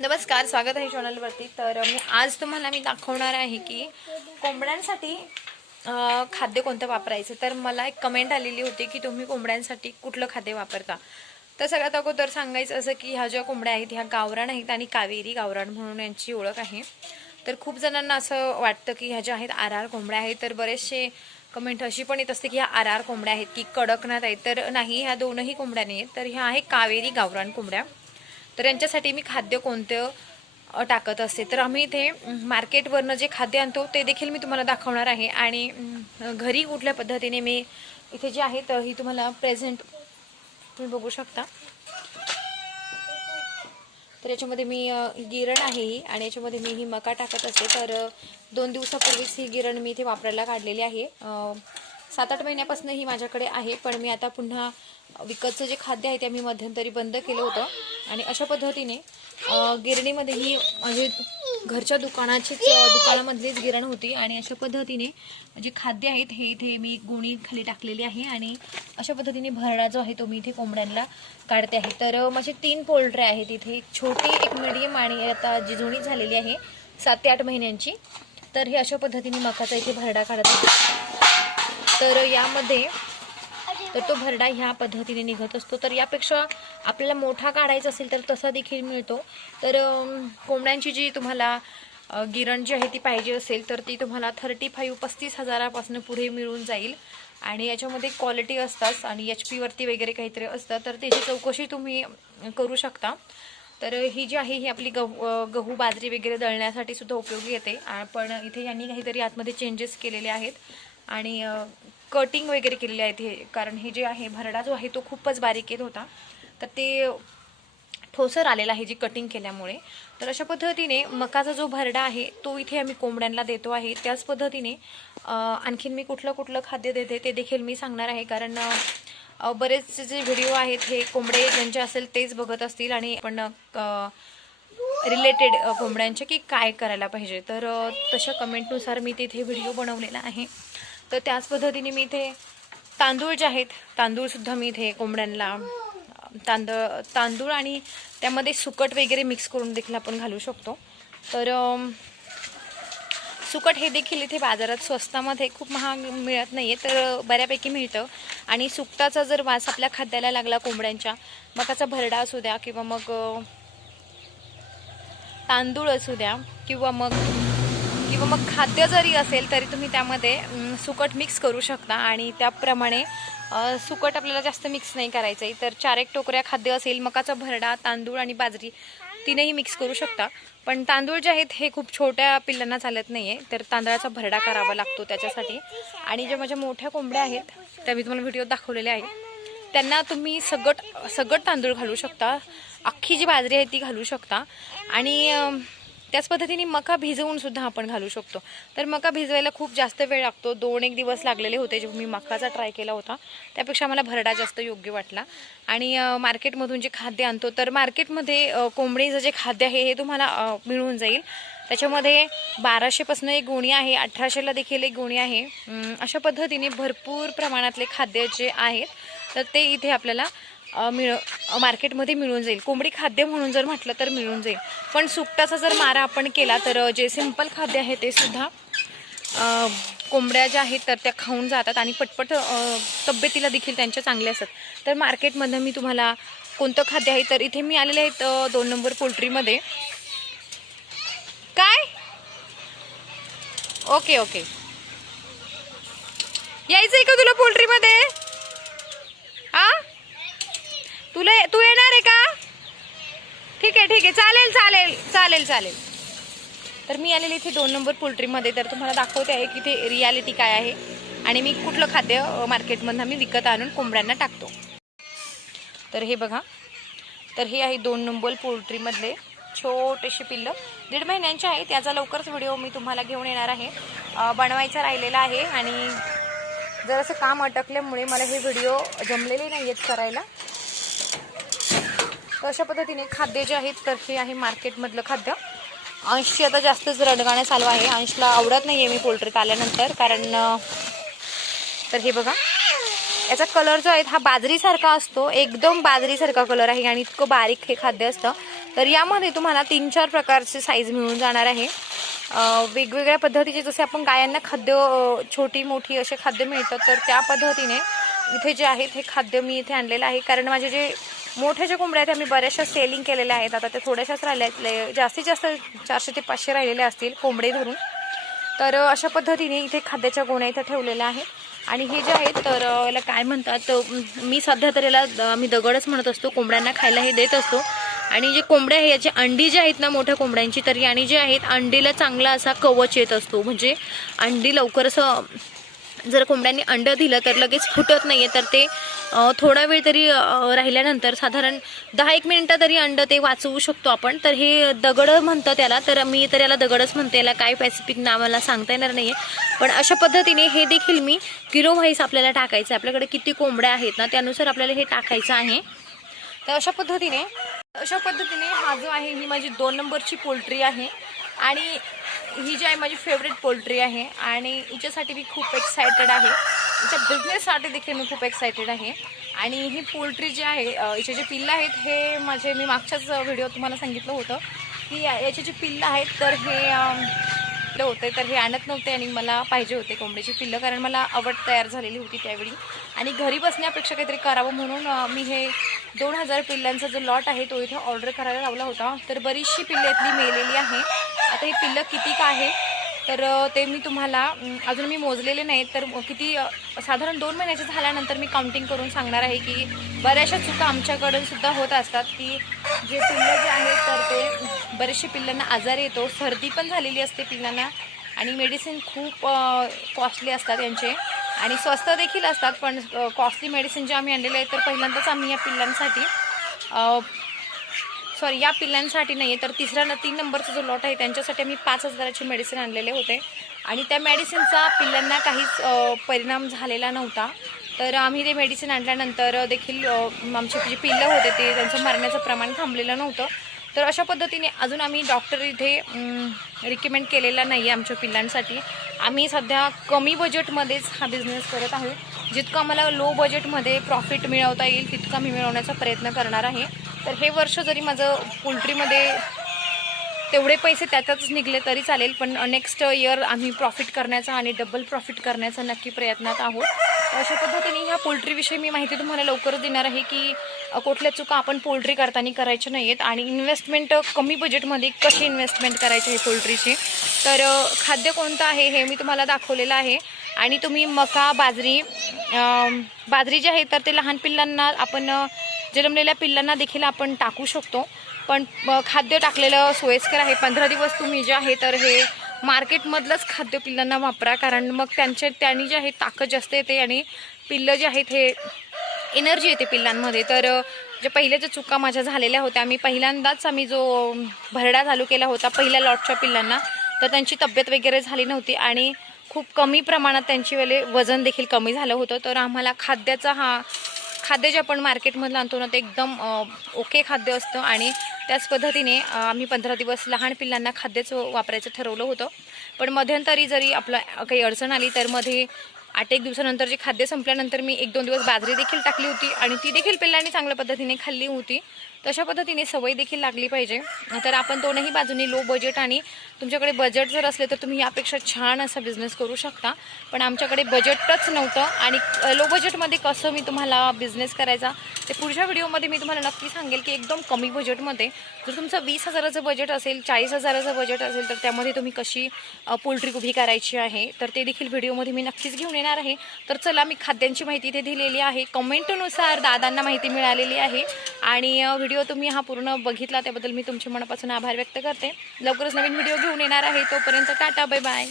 नमस्कार स्वागत आहे चॅनलवरती तर मी आज तुम्हाला मी दाखवणार आहे की कोंबड्यांसाठी खाद्य कोणतं वापरायचं? तर मला एक कमेंट आलेली होती की तुम्ही कोंबड्यांसाठी कुठलं खाद्य वापरता? तर सगळ्यात अगोदर सांगायचं असं की ह्या ज्या कोंबड्या आहेत ह्या गावरान आहेत आणि कावेरी गावरान म्हणून यांची ओळख आहे. तर खूप जणांना असं वाटतं की ह्या ज्या आहेत आर आर कोंबड्या आहेत. तर बरेचसे कमेंट अशी पण येत असते की ह्या आर आर कोंबड्या आहेत की कडकनाथ आहेत. तर नाही ह्या दोनही कोंबड्या नाही आहेत. तर ह्या आहे कावेरी गावरान कोंबड्या. तर यांच्यासाठी मी खाद्य कोणतं टाकत असते. तर आम्ही इथे मार्केटवरनं जे खाद्य आणतो ते देखील मी तुम्हाला दाखवणार आहे. आणि घरी कुठल्या पद्धतीने मी इथे जे आहे तर ही तुम्हाला प्रेझेंट तुम्ही बघू शकता. तर याच्यामध्ये मी गिरण आहे ही. आणि याच्यामध्ये मी ही मका टाकत असते. तर दोन दिवसापूर्वीच ही गिरण मी इथे वापरायला काढलेली आहे. सात आठ महिन्यापासून ही माझ्याकडे आहे पण मी आता पुन्हा विकतचं जे खाद्य आहे ते मी मध्यंतरी बंद केलं होतं. आणि अशा पद्धतीने गिरणीमध्ये ही माझी घरच्या दुकानाचीच दुकानामधलीच गिरण होती. आणि अशा पद्धतीने जे खाद्य आहेत हे इथे मी गोणी खाली टाकलेली आहे. आणि अशा पद्धतीने भरडा जो आहे तो मी इथे कोंबड्यांना काढते आहे. तर माझे तीन पोल्ट्री आहेत इथे. एक छोटी एक मिडियम आणि आता जी जुनी झालेली आहे सात ते आठ महिन्यांची. तर हे अशा पद्धतीने मकाचा इथे भरडा काढत आहे. तर यामध्ये तर तो भरडा ह्या पद्धतीने निघत असतो. तर यापेक्षा आपल्याला मोठा काढायचा असेल तर तसा देखील मिळतो. तर कोंबड्यांची जी तुम्हाला गिरण जी आहे ती पाहिजे असेल तर ती तुम्हाला थर्टी फाईव्ह पस्तीस हजारापासून पुढे मिळून जाईल. आणि याच्यामध्ये क्वालिटी असतात आणि एच पीवरती वगैरे काहीतरी असतं तर त्याची चौकशी तुम्ही करू शकता. तर ही जी आहे ही आपली गहू गहू बाजरी वगैरे दळण्यासाठी सुद्धा उपयोगी येते. पण इथे यांनी काहीतरी आतमध्ये चेंजेस केलेले आहेत. आणि कटिंग वगैरे केलेले आहेत हे कारण हे जे आहे भरडा जो आहे तो खूपच बारीक येत होता. तर ते ठोसर आलेला आहे जी कटिंग केल्यामुळे. तर अशा पद्धतीने मकाचा जो भरडा आहे तो इथे आम्ही कोंबड्यांना देतो आहे. त्याच पद्धतीने आणखीन मी कुठलं कुठलं खाद्य देते ते देखील मी सांगणार आहे. कारण बरेचसे बरेच जे व्हिडिओ आहेत हे कोंबडे ज्यांचे असेल तेच बघत असतील आणि आपण रिलेटेड कोंबड्यांचे की काय करायला पाहिजे. तर तशा कमेंटनुसार मी तिथे व्हिडिओ बनवलेला आहे. तर त्याच पद्धतीने मी इथे तांदूळ जे आहेत तांदूळसुद्धा मी इथे कोंबड्यांना तांदळ तांदूळ आणि त्यामध्ये सुकट वगैरे मिक्स करून देखील आपण घालू शकतो. तर सुकट हे देखील इथे बाजारात स्वस्तामध्ये खूप महाग मिळत नाही आहे तर बऱ्यापैकी मिळतं. आणि सुकटाचा जर वास आपल्या खाद्याला लागला कोंबड्यांच्या मग त्याचा भरडा असू द्या किंवा मग तांदूळ असू द्या किंवा मग किंवा मग खाद्य जरी असेल तरी तुम्ही त्यामध्ये सुकट मिक्स करू शकता. आणि त्याप्रमाणे सुकट आपल्याला जास्त मिक्स नाही करायचं आहे तर चार एक टोकऱ्या खाद्य असेल मकाचा भरडा तांदूळ आणि बाजरी तीनही मिक्स करू शकता. पण तांदूळ जे आहेत हे खूप छोट्या पिल्लांना चालत नाही आहे तर तांदळाचा भरडा करावा लागतो त्याच्यासाठी. आणि ज्या माझ्या मोठ्या कोंबड्या आहेत त्या मी तुम्हाला व्हिडिओ दाखवलेले आहेत. त्यांना तुम्ही सगट सगट तांदूळ घालू शकता. अख्खी जी बाजरी आहे ती घालू शकता. आणि त्याच पद्धतीने मका भिजवून सुद्धा आपण घालू शकतो. तर मका भिजवायला खूप जास्त वेळ लागतो. दोन एक दिवस लागलेले होते जेव्हा मी मकाचा ट्राय केला होता. त्यापेक्षा मला भरडा जास्त योग्य वाटला. आणि मार्केटमधून जे खाद्य आणतो तर मार्केटमध्ये कोंबडीचं जे खाद्य आहे हे तुम्हाला मिळून जाईल. त्याच्यामध्ये बाराशेपासून एक गोणी आहे अठराशेला देखील एक गोणी आहे. अशा पद्धतीने भरपूर प्रमाणातले खाद्य जे आहेत तर ते इथे आपल्याला मिळ मार्केटमध्ये मिळून जाईल. कोंबडी खाद्य म्हणून जर म्हटलं तर मिळून जाईल. पण सुकटाचा जर मारा आपण केला तर जे सिंपल खाद्य आहे ते सुद्धा कोंबड्या ज्या आहेत तर त्या खाऊन जातात आणि पटपट तब्येतीला देखील त्यांच्या चांगल्या असतात. तर मार्केटमधनं मी तुम्हाला कोणतं खाद्य आहे तर इथे मी आलेले आहेत दोन नंबर पोल्ट्रीमध्ये. काय? Okay okay. यायचंय का तुला पोल्ट्रीमध्ये? हां तुला तू येणार आहे का? ठीक आहे ठीक आहे. चालेल चालेल चालेल चालेल. तर मी आलेली इथे दोन नंबर पोल्ट्रीमध्ये तर तुम्हाला दाखवते आहे की ते रियालिटी काय आहे. आणि मी कुठलं खाद्य मार्केटमधनं मी विकत आणून कोंबड्यांना टाकतो. तर हे बघा. तर हे आहे दोन नंबर पोल्ट्रीमधले छोटेसे पिल्लं. दीड महिन्यांचे आहेत. त्याचा लवकरच व्हिडिओ मी तुम्हाला घेऊन येणार आहे. बनवायचा राहिलेला आहे. आणि जरासं काम अटकल्यामुळे मला हे व्हिडिओ जमलेले नाही आहेत करायला. तर अशा पद्धतीने खाद्य जे आहेत तर हे आहे मार्केटमधलं खाद्य. अंशची आता जास्तच रडगाणं चालू आहे. अंशला आवडत नाही आहे मी पोल्ट्रीत आल्यानंतर कारण तर हे बघा. याचा कलर जो आहे हा बाजरीसारखा असतो. एकदम बाजरीसारखा कलर आहे आणि इतकं बारीक हे खाद्य असतं. तर यामध्ये तुम्हाला तीन चार प्रकारचे साईज मिळून जाणार आहे. वेगवेगळ्या पद्धतीचे जसे आपण गायांना खाद्य छोटी मोठी असे खाद्य मिळतं तर त्या पद्धतीने इथे जे आहेत हे खाद्य मी इथे आणलेलं आहे. कारण माझे जे मोठ्या ज्या कोंबड्या आहेत आम्ही बऱ्याचशा सेलिंग केलेल्या आहेत. आता ते थोड्याशाच राहिल्या जास्तीत जास्त चारशे ते पाचशे राहिलेले असतील कोंबडे धरून. तर अशा पद्धतीने इथे खाद्याच्या गोण्या इथं ठेवलेल्या आहेत. आणि हे जे आहेत तर याला काय म्हणतात मी सध्या तर याला द- मी दगडच म्हणत असतो कोंबड्यांना खायला हे देत असतो. आणि जे कोंबड्या आहे याची अंडी जी आहेत ना मोठ्या कोंबड्यांची तर आणि जे आहेत अंडीला चांगला असा कवच येत असतो. म्हणजे अंडी लवकर असं जर कोंबड्यांनी अंडं दिलं तर लगेच फुटत नाही आहे तर ते थोडा वेळ तरी राहिल्यानंतर साधारण दहा एक मिनिटं तरी अंडं ते वाचवू शकतो आपण. तर हे दगड म्हणतं त्याला तर मी तर याला दगडच म्हणते. याला काय पॅसिफिक नावाला सांगता येणार नाहीये. पण अशा पद्धतीने हे देखील मी किलो व्हाईस आपल्याला टाकायचं आहे. आपल्याकडे किती कोंबड्या आहेत ना त्यानुसार आपल्याला हे टाकायचं आहे. तर अशा पद्धतीने अशा पद्धतीने हा जो आहे ही माझी दोन नंबरची पोल्ट्री आहे. आणि ही जी आहे माझी फेवरेट पोल्ट्री आहे आणि हिच्यासाठी मी खूप एक्सायटेड आहे. हिच्या बिझनेससाठी देखील मी खूप एक्सायटेड आहे. आणि ही पोल्ट्री जी आहे हिचे जे पिल्लं आहेत हे माझे मी मागच्याच व्हिडिओ तुम्हाला सांगितलं होतं की या- याचे जे पिल्लं आहेत तर हे होते तर हे आणत नव्हते आणि मला पाहिजे होते कोंबडीची पिल्लं कारण मला आवड तयार झालेली होती त्यावेळी. आणि घरी बसण्यापेक्षा काहीतरी करावं म्हणून मी हे दोन हजार पिल्लांचा जो लॉट आहे तो इथे ऑर्डर करायला लावला होता. तर बरीचशी पिल्लं इथली मेलेली आहे. आता हे पिल्लं किती का आहे? तर ते मी तुम्हाला अजून मी मोजलेले नाहीत तर किती साधारण दोन महिन्याचे झाल्यानंतर मी काउंटिंग करून सांगणार आहे की बऱ्याचशा चुका आमच्याकडूनसुद्धा होत असतात की जे पिल्लं जे आहेत तर ते बरेचसे पिल्लांना आजार येतो सर्दी पण झालेली असते पिल्लांना आणि मेडिसिन खूप कॉस्टली असतात यांचे आणि स्वस्त देखील असतात पण कॉस्टली मेडिसिन जे आम्ही आणलेले आहेत तर पहिल्यांदाच आम्ही या पिल्लांसाठी सॉरी या पिल्लांसाठी नाही आहे तर तिसरा न तीन नंबरचा जो लॉट आहे त्यांच्यासाठी आम्ही पाच हजाराचे मेडिसिन आणलेले होते. आणि त्या मेडिसिनचा पिल्लांना काहीच परिणाम झालेला नव्हता. तर आम्ही ते मेडिसिन आणल्यानंतर देखील आमचे जे पिल्लं होते ते त्यांचं मरण्याचं प्रमाण थांबलेलं नव्हतं. तर अशा पद्धतीने अजून आम्ही डॉक्टर इथे रिकमेंड केलेला नाही आहे आमच्या पिल्लांसाठी. आम्ही सध्या कमी बजेटमध्येच हा बिझनेस करत आहे जितकं आम्हाला लो बजेटमध्ये प्रॉफिट मिळवता येईल तितकं मी मिळवण्याचा प्रयत्न करणार आहे. तर हे वर्ष जरी माझं पोल्ट्रीमध्ये तेवढे पैसे त्यातच निघले तरी चालेल पण नेक्स्ट इयर आम्ही प्रॉफिट करण्याचा आणि डबल प्रॉफिट करण्याचा नक्की प्रयत्नात आहोत. अशा पद्धतीने ह्या पोल्ट्रीविषयी मी माहिती तुम्हाला लवकरच देणार आहे की कुठल्या चुका आपण पोल्ट्री करताना करायच्या नाही आहेत आणि इन्व्हेस्टमेंट कमी बजेटमध्ये कशी इन्व्हेस्टमेंट करायची आहे पोल्ट्रीची. तर खाद्य कोणतं आहे हे मी तुम्हाला दाखवलेलं आहे आणि तुम्ही मका बाजरी बाजरी जी आहे तर ते लहान पिल्लांना आपण जन्मलेल्या पिल्लांना देखील आपण टाकू शकतो. पण खाद्य टाकलेलं सोयीस्कर आहे. पंधरा दिवस तुम्ही जे आहे तर हे मार्केटमधलंच खाद्य पिल्लांना वापरा. कारण मग त्यांचे त्यांनी जे आहे ताकद जास्त येते आणि पिल्लं जे आहेत हे एनर्जी येते पिल्लांमध्ये. तर जे पहिल्या ज्या चुका माझ्या झालेल्या होत्या मी पहिल्यांदाच आम्ही जो भरडा चालू केला होता पहिल्या लॉटच्या पिल्लांना तर त्यांची तब्येत वगैरे झाली नव्हती आणि खूप कमी प्रमाणात त्यांची वेळे वजन देखील कमी झालं होतं. तर आम्हाला खाद्याचा हा खाद्य जे आपण मार्केटमधलं आणतो ना ते एकदम ओके खाद्य असतं आणि त्याच पद्धतीने आम्ही पंधरा दिवस लहान पिल्लांना खाद्यच वापरायचं ठरवलं होतं. पण मध्यंतरी जरी आपलं काही अडचण आली तर मध्ये आठ एक दिवसानंतर जे खाद्य संपल्यानंतर मी एक दोन दिवस बाजरी देखील टाकली होती आणि ती देखील पिल्लांनी चांगल्या पद्धतीने खाल्ली होती. तशा पद्धतीने सवय देखील लागली पाहिजे. तर आपण दोनही बाजूनी लो बजेट आणि तुमच्याकडे बजेट जर असले तर तुम्ही यापेक्षा छान असा बिझनेस करू शकता. पण आमच्याकडे बजेटच नव्हतं आणि लो बजेटमध्ये कसं मी तुम्हाला बिझनेस करायचा ते पुढच्या व्हिडिओमध्ये मी तुम्हाला नक्की सांगेल की एकदम कमी बजेटमध्ये जर तुमचं वीस हजाराचं बजेट असेल चाळीस हजाराचं बजेट असेल तर त्यामध्ये तुम्ही कशी पोल्ट्री उभी करायची आहे तर ते देखील व्हिडिओमध्ये मी नक्कीच घेऊन येणार आहे. तर चला मी खाद्यांची माहिती इथे दिलेली आहे. कमेंटनुसार दादांना माहिती मिळालेली आहे. आणि व्हिडिओ व्हिडिओ तुम्ही हा पूर्ण बघितला त्याबद्दल मी तुमचे मनापासून आभार व्यक्त करते. लवकरच नवीन व्हिडिओ घेऊन येणार आहे तोपर्यंत टाटा बाय बाय